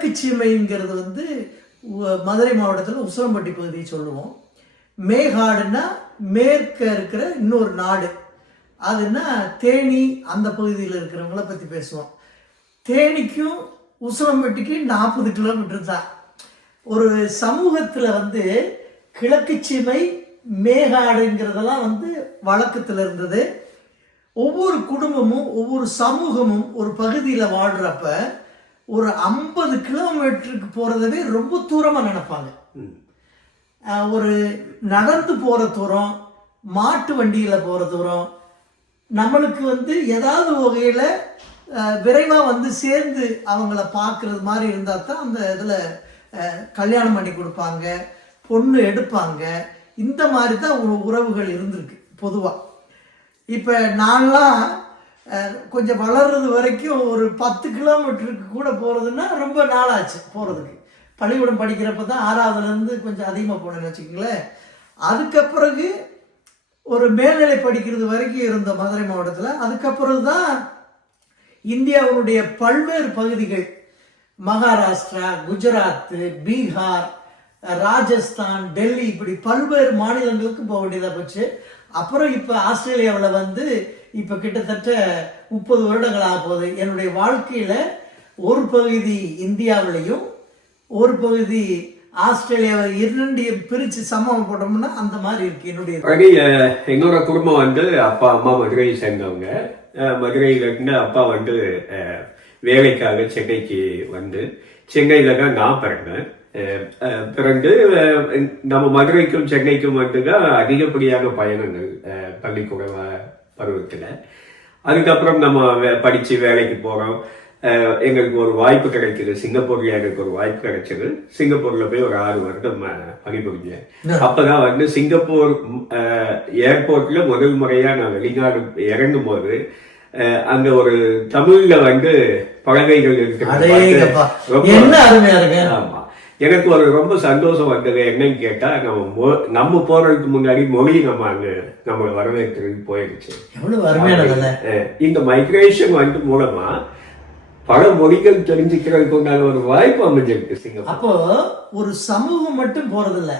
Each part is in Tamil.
கிழக்கு சீமைங்கிறது வந்து மதுரை மாவட்டத்தில் உசிலம்பட்டி பகுதியை சொல்லுவோம். மேகாடுன்னா மேற்க இருக்கிற இன்னொரு நாடு, அதுன்னா தேனி அந்த பகுதியில் இருக்கிறவங்கள பற்றி பேசுவோம். தேனிக்கும் உசிலம்பட்டிக்கு 40 கிலோமீட்டர் தான். ஒரு சமூகத்தில் வந்து கிழக்கு சீமை மேகாடுங்கிறதெல்லாம் வந்து வழக்கத்தில் இருந்தது. ஒவ்வொரு குடும்பமும் ஒவ்வொரு சமூகமும் ஒரு பகுதியில் வாழ்கிறப்ப ஒரு 50 கிலோமீட்டருக்கு போகிறதவே ரொம்ப தூரமாக நினைப்பாங்க. ஒரு நடந்து போகிற தூரம், மாட்டு வண்டியில் போகிற தூரம், நம்மளுக்கு வந்து ஏதாவது வகையில் விரைவாக வந்து சேர்ந்து அவங்கள பார்க்குறது மாதிரி இருந்தால் தான் அந்த இதில் கல்யாணம் பண்ணி கொடுப்பாங்க, பொண்ணு எடுப்பாங்க. இந்த மாதிரி தான் உறவுகள் இருந்திருக்கு பொதுவாக. இப்போ நான்லாம் கொஞ்சம் வளர்றது வரைக்கும் ஒரு 10 கிலோமீட்டருக்கு கூட போகிறதுன்னா ரொம்ப நாளாச்சு போகிறதுக்கு. பள்ளிக்கூடம் படிக்கிறப்ப தான் 6வதுலேருந்து கொஞ்சம் அதிகமாக போனேன்னு வச்சுக்கோங்களேன். அதுக்கப்பிறகு ஒரு மேல்நிலை படிக்கிறது வரைக்கும் இருந்த மதுரை மாவட்டத்தில். அதுக்கப்புறம் தான் இந்தியாவுடைய பல்வேறு பகுதிகள், மகாராஷ்டிரா, குஜராத்து, பீகார், ராஜஸ்தான், டெல்லி, இப்படி பல்வேறு மாநிலங்களுக்கு போக வேண்டியதாக போச்சு. அப்புறம் இப்போ ஆஸ்திரேலியாவில் வந்து இப்போ கிட்டத்தட்ட 30 வருடங்கள் ஆக போகுது. என்னுடைய வாழ்க்கையில் ஒரு பகுதி இந்தியாவிலையும் ஒரு பகுதி ஆஸ்திரேலியாவை இரண்டையும் பிரித்து சமம் போட்டோம்னா அந்த மாதிரி இருக்கு என்னுடைய. என்னோட குடும்பம் வந்து அப்பா அம்மா மதுரையை சேர்ந்தவங்க. மதுரையிலேருந்து அப்பா வந்து வேலைக்காக சென்னைக்கு வந்து, சென்னையில தான் நான் பிறந்தேன். பிறகு நம்ம மதுரைக்கும் சென்னைக்கும் வந்துதான் அதிகப்படியான பயணங்கள் பள்ளிக்கூட பருவத்தில். அதுக்கப்புறம் நம்ம படித்து வேலைக்கு போகிறோம். எங்களுக்கு ஒரு வாய்ப்பு கிடைக்குது, சிங்கப்பூர்ல எனக்கு ஒரு வாய்ப்பு கிடைச்சது. சிங்கப்பூர்ல போய் ஒரு 6 வருடம் பணிபுரிஞ்சேன். அப்பதான் வந்து சிங்கப்பூர் ஏர்போர்ட்ல முதல் முறையா நான் வெளிநாடு இறங்கும் போது அங்க ஒரு தமிழ்ல வந்து பலகைகள் இருக்கிறது. ஆமா, எனக்கு ஒரு ரொம்ப சந்தோஷம் வந்தது. என்னன்னு கேட்டா, நம்ம போறதுக்கு முன்னாடி மொழி நம்ம வரவேற்கிறதுக்கு போயிடுச்சு. இந்த மைக்ரேஷன் வந்து மூலமா பல மொழிகள் தெரிஞ்சுக்கிறதுக்கு உண்டான ஒரு வாய்ப்பு அமைஞ்சிருக்கு சிங்கப்பூர். அப்போ ஒரு சமூகம் மட்டும் போறதில்ல,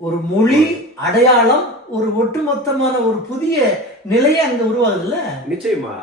ஒரு மொழி, அடையாளம், ஒரு ஒட்டுமொத்தமான ஒரு புதிய நிலையை அங்க உருவாகுதுல்ல. நிச்சயமா.